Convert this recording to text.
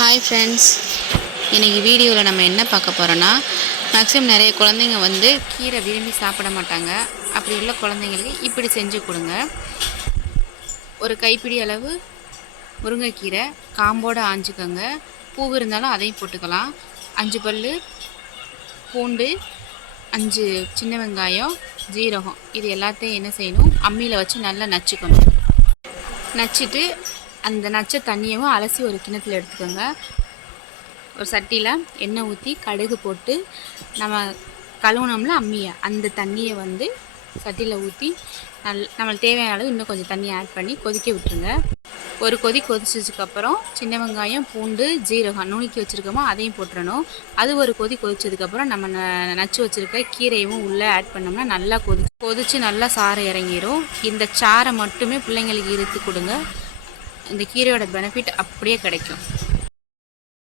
Hi friends, இன்றைக்கி வீடியோவில் நம்ம என்ன பார்க்க போகிறோன்னா, மேக்ஸிமம் நிறைய குழந்தைங்க கீரை விரும்பி சாப்பிட மாட்டாங்க. அப்படி உள்ள குழந்தைங்களுக்கு இப்படி செஞ்சு கொடுங்க. ஒரு கைப்பிடி அளவு முருங்கைக்கீரை காம்போடு ஆஞ்சிக்கோங்க. பூ இருந்தாலும் அதையும் போட்டுக்கலாம். 5 பல் பூண்டு, 5 சின்ன வெங்காயம், ஜீரகம், இது எல்லாத்தையும் என்ன செய்யணும், அம்மியில் வச்சு நல்லா நச்சுக்கணும். நச்சுட்டு அந்த நச்ச தண்ணியவும் அலசி ஒரு கிணத்துல எடுத்துக்கோங்க. ஒரு சட்டியில் எண்ணெய் ஊற்றி கடுகு போட்டு நம்ம கழுவுனோம்ல அம்மியை, அந்த தண்ணியை சட்டியில் ஊற்றி நம்மளுக்கு தேவையான அளவு இன்னும் கொஞ்சம் தண்ணி ஆட் பண்ணி கொதிக்க விட்டுருங்க. ஒரு கொதி கொதிச்சதுக்கப்புறம் சின்ன வெங்காயம், பூண்டு, ஜீரகம் நுணுக்கி வச்சுருக்கோமோ அதையும் போட்டுறணும். அது ஒரு கொதி கொதிச்சதுக்கப்புறம் நம்ம நச்சு வச்சுருக்க கீரையும் உள்ளே ஆட் பண்ணோம்னா நல்லா கொதிச்சு நல்லா சாறை இறங்கிடும். இந்த சாறை மட்டுமே பிள்ளைங்களுக்கு இழுத்து கொடுங்க. இந்த கீரையோட பெனிஃபிட் அப்படியே கிடைக்கும்.